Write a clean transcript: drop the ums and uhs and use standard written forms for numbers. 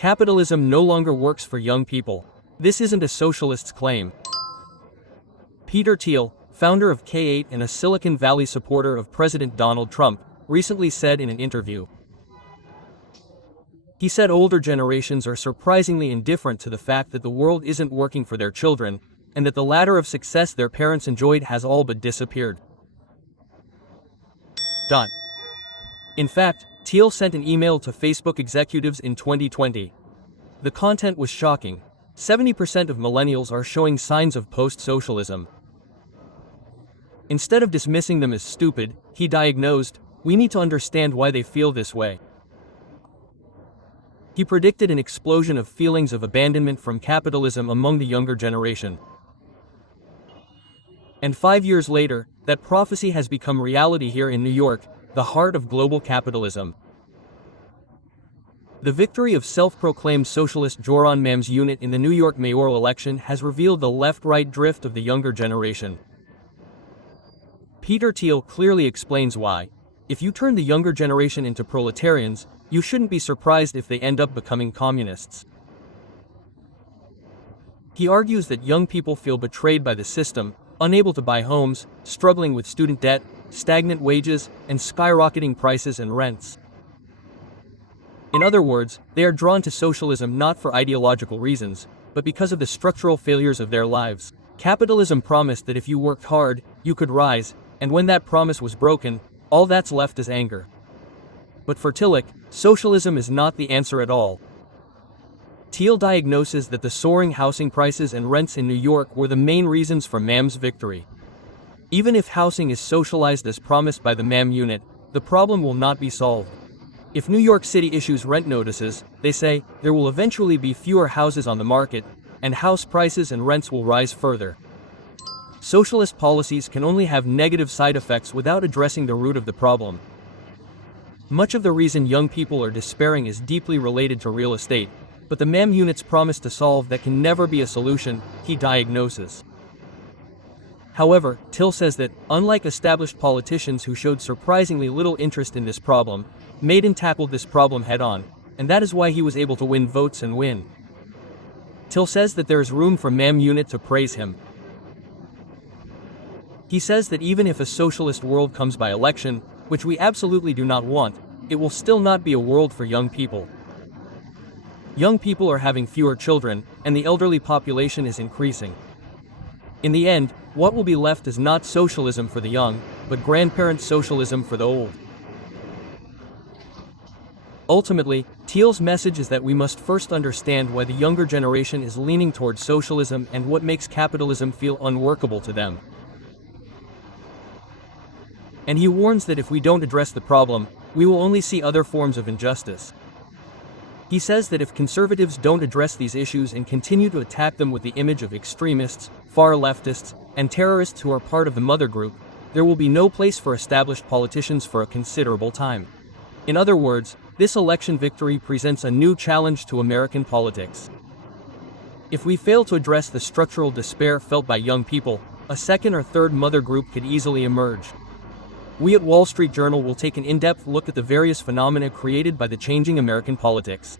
Capitalism no longer works for young people. This isn't a socialist's claim. Peter Thiel, founder of K8 and a Silicon Valley supporter of President Donald Trump, recently said in an interview. He said older generations are surprisingly indifferent to the fact that the world isn't working for their children, and that the ladder of success their parents enjoyed has all but disappeared. In fact, Thiel sent an email to Facebook executives in 2020. The content was shocking. 70% of millennials are showing signs of post-socialism. Instead of dismissing them as stupid, he diagnosed, we need to understand why they feel this way. He predicted an explosion of feelings of abandonment from capitalism among the younger generation. And 5 years later, that prophecy has become reality here in New York, the heart of global capitalism. The victory of self-proclaimed socialist Joran Mam's unit in the New York mayoral election has revealed the left-right drift of the younger generation. Peter Thiel clearly explains why. If you turn the younger generation into proletarians, you shouldn't be surprised if they end up becoming communists. He argues that young people feel betrayed by the system, unable to buy homes, struggling with student debt, stagnant wages, and skyrocketing prices and rents. In other words, they are drawn to socialism not for ideological reasons, but because of the structural failures of their lives. Capitalism promised that if you worked hard, you could rise, and when that promise was broken, all that's left is anger. But for Tillich, socialism is not the answer at all. Thiel diagnoses that the soaring housing prices and rents in New York were the main reasons for Mam's victory. Even if housing is socialized as promised by the Mam unit, the problem will not be solved. If New York City issues rent notices, they say, there will eventually be fewer houses on the market, and house prices and rents will rise further. Socialist policies can only have negative side effects without addressing the root of the problem. Much of the reason young people are despairing is deeply related to real estate, but the Mam unit's promise to solve that can never be a solution, he diagnoses. However, Thiel says that, unlike established politicians who showed surprisingly little interest in this problem, Maiden tackled this problem head-on, and that is why he was able to win votes and win. Thiel says that there is room for Mam unit to praise him. He says that even if a socialist world comes by election, which we absolutely do not want, it will still not be a world for young people. Young people are having fewer children, and the elderly population is increasing. In the end, what will be left is not socialism for the young, but grandparent socialism for the old. Ultimately, Thiel's message is that we must first understand why the younger generation is leaning towards socialism and what makes capitalism feel unworkable to them. And he warns that if we don't address the problem, we will only see other forms of injustice. He says that if conservatives don't address these issues and continue to attack them with the image of extremists, far leftists, and terrorists who are part of the mother group, there will be no place for established politicians for a considerable time. In other words, this election victory presents a new challenge to American politics. If we fail to address the structural despair felt by young people, a second or third mother group could easily emerge. We at Wall Street Journal will take an in-depth look at the various phenomena created by the changing American politics.